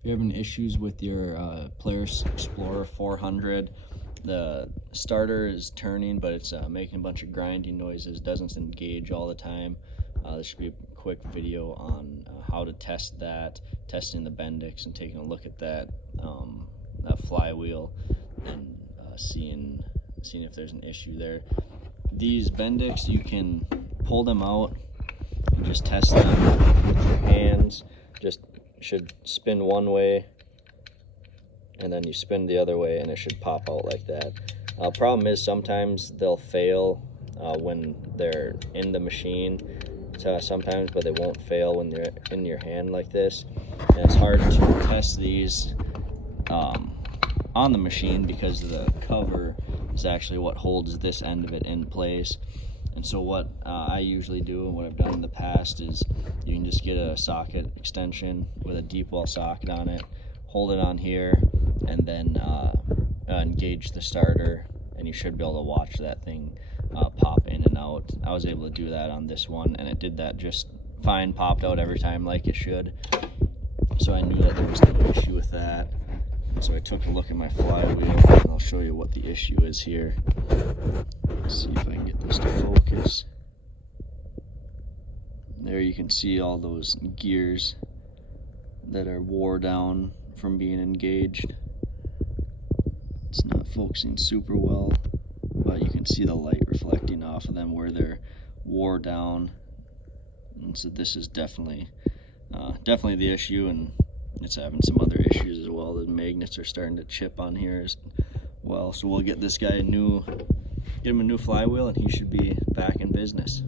If you're having issues with your Polaris Xplorer 400, the starter is turning, but it's making a bunch of grinding noises, doesn't engage all the time. This should be a quick video on how to test that, testing the bendix and taking a look at that, that flywheel, and seeing if there's an issue there. These bendix, you can pull them out and just test them with your hands. Just should spin one way and then you spin the other way and it should pop out like that. Problem is sometimes they'll fail when they're in the machine sometimes, but they won't fail when they're in your hand like this. And it's hard to test these on the machine because the cover is actually what holds this end of it in place. And so what I usually do, and what I've done in the past, is you can just get a socket extension with a deep well socket on it, hold it on here, and then engage the starter, and you should be able to watch that thing pop in and out. I was able to do that on this one, and it did that just fine, popped out every time like it should. So I knew that there was no issue with that. So I took a look at my flywheel, and I'll show you what the issue is here. Let's see if I can get this to focus. There you can see all those gears that are wore down from being engaged. It's not focusing super well, but you can see the light reflecting off of them where they're wore down. And so this is definitely the issue, and it's having some other issues as well. The magnets are starting to chip on here as well. So we'll get this guy get him a new flywheel, and he should be back in business.